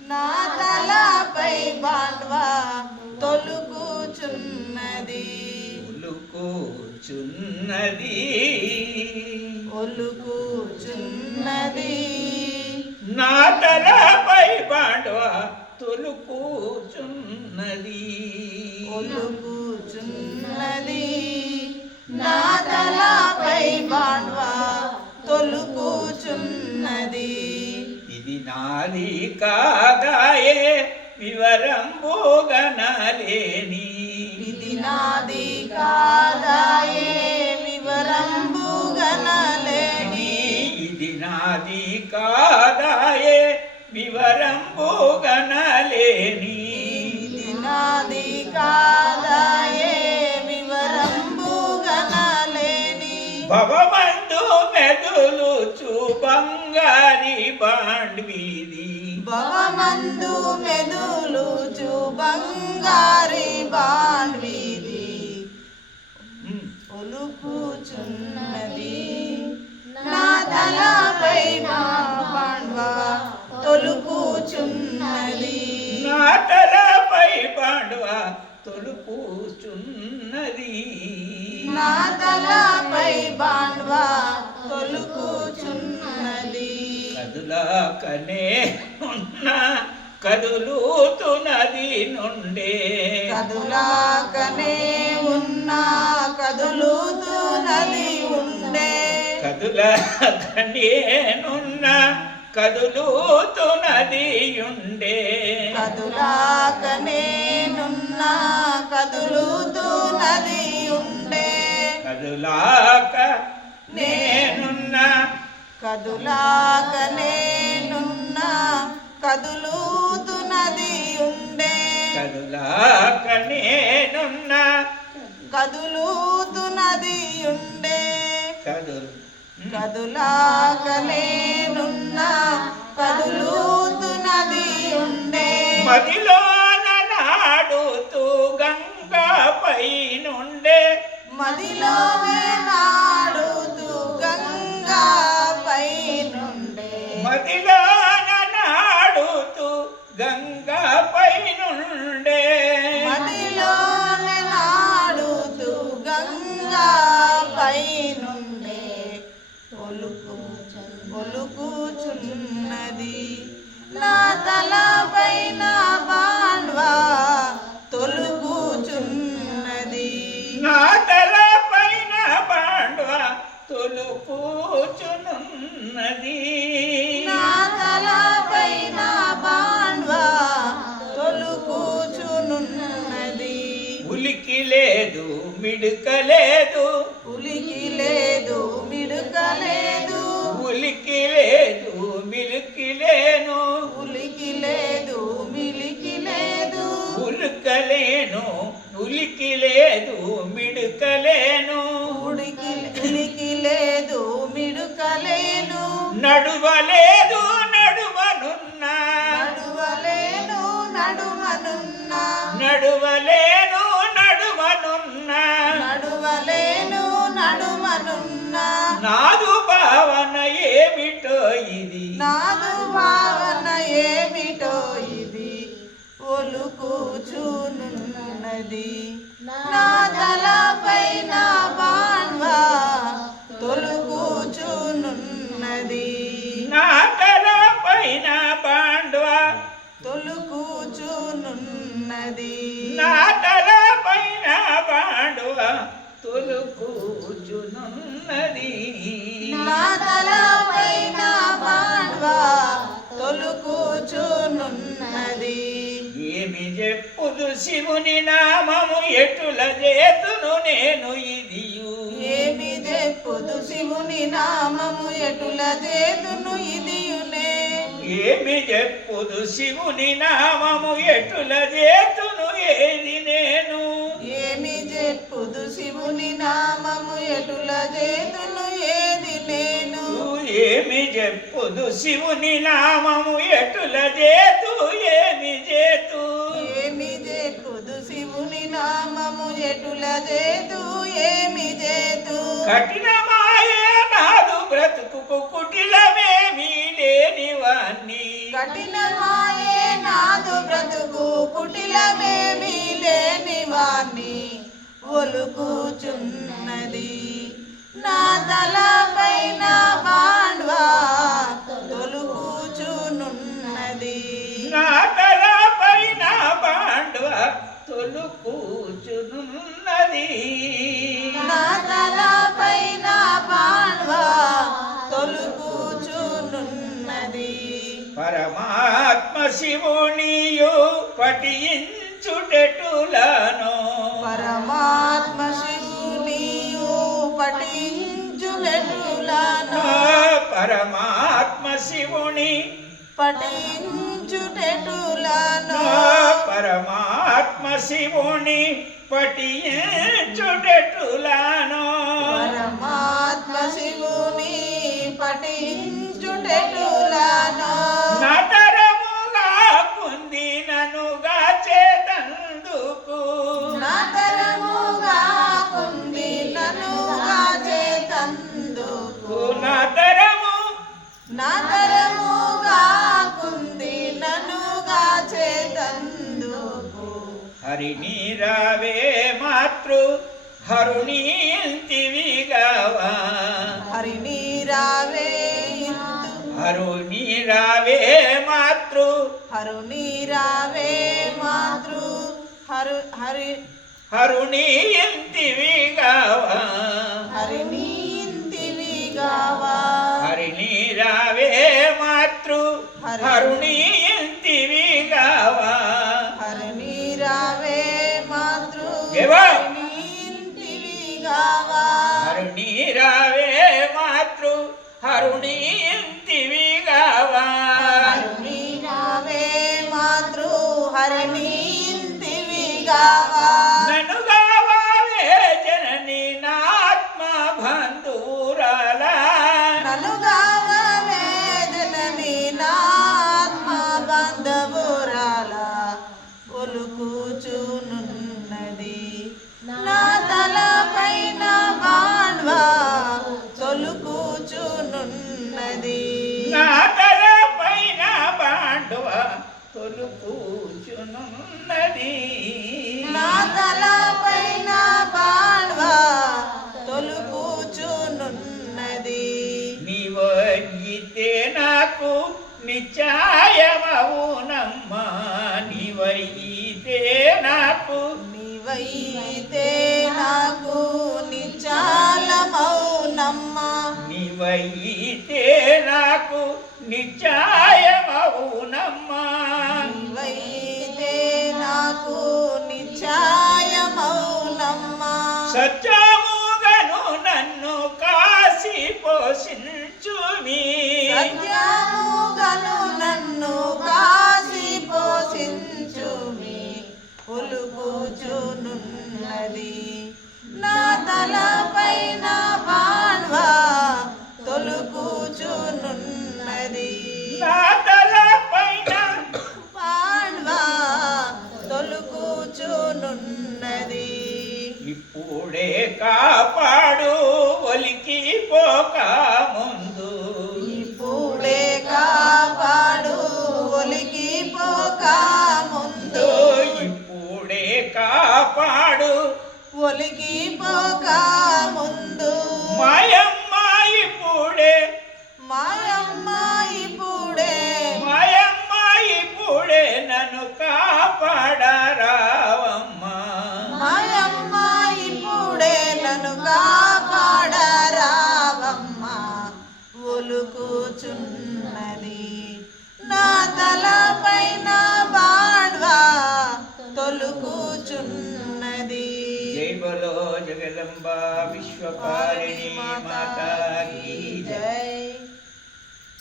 నా తలపై బాండ్వా తొలుకుచున్నది. ఉలుకుచున్నది ఒలుకుచున్నది. నా తలపై బాండవ తొలుకుచున్నది. ఒలుకుచున్నది. నా తలపై బాండ్వా నాది కాదాయే వివరంబోగనలేని. ఇది నాది కాదాయే వివరంబుగనలేని. ఇది నాది కాదాయే వివరంబోగనలేని. ఇది నాది కాదాయే వివరంబుగనలేని. భవమందు మెదులు బంగారి బాండ్వీది భవమందు మెదులుచు బంగారి బాణ్వీది ఒలుకుచున్నది నా తలపై మా పాండ్వా తొలుకుచున్నది నా తలపై పాండవ తొలుపుచున్నది. నా తలపై బాండ్వా కదులాకనే ఉన్న కదులుతున్నది నుండే. కదులాకనే ఉన్నా కదులుతున్నది ఉండే. కదులాకనేనున్న కదులుతున్నది ఉండే. కదులాకనేనున్నా కదులుతున్నది ఉండే. కదులాక నేనున్న కదులాకనేనున్నా కదులుతున్నది ఉండే. కదులాక నేనున్న కదులుతున్నది ఉండే. కదులు కదులాకనేనున్నా కదులుతున్నది ఉండే. మదిలోన నాడుతూ గంగాపై నుండే మదిలోనే తొలుపుచునున్నది నా తలపై నా బాండ్వా తొలుకుచునున్నది. ఉలికి లేదు మిడుకలేదు నడువలేను నడువనున్నా నడువలేను నడుమనున్నా. నాదు భావన ఏమిటో ఇది. నాదు భావన ఏమిటో ఇది. ఒలుకుచునున్నది. నా తొలుకుచునున్నది నా తలపై నా బాణ్వా తొలుకుచునున్నది. ఏమి చెప్పుదు శివుని నామము ఎటుల చేతును నేను ఇదియు. ఏమి చెప్పుదు శివుని నామము ఎటుల చేతును ఇదియునే ఏమి చెప్పుదు శివుని నామము ఎటుల చేతును ఏది ఎటుల చేతును ఏది నేను ఏమి చెప్పుదు శివుని నామము ఎటుల చేతు ఏమి చేతు? ఏమి చెప్పుదు శివుని నామము ఎటుల చేతు ఏమి చేతు? కఠినమాయే నాదు బ్రతుకు కుటిలమేమీ లేని వాణ్ణి కఠినమాయే నాదు బ్రతుకు లేని వాణ్ణి ఒలుకుచున్నది నా తలపైన బాండ్వా తొలుకుచునున్నది నా తలపైన బాండ్వ తొలుకూచునున్నది నా తలపైన బాండ్వా తొలుకుచునున్నది పరమాత్మ శివునియు పఠించుటెటులను శివుని పఠించుటెటులను. పరమాత్మ శివుని పఠించుటెటులను. పరమాత్మ శివుని పఠించుటెటులను. నతరముగా కుంది ననుగా చేతందుకు. నాతరముగా నతరము హరిని రావే మాతృ హరుణీంతివిగవా హరిని రావే హరుని రావే మాతృ హరుని రావే మాతృ హరు హరి హరుణీంతివిగవా કેવા? నీవైతే నాకు నిశ్చాయమవునమ్మా నీవైతే నాకు. నీవైతే నాకు నిచాలమౌనమ్మా నీవైతే నాకు నిశ్చాయమవునమ్మా నీవైతే నాకు నన్ను కాసి నా బాణ్వా తొలుకుచునున్నది నా తొలుకుచునున్నది ఇప్పుడే కాపాడు ఒలికి పోక ఒలికి विश्वकारिणी माता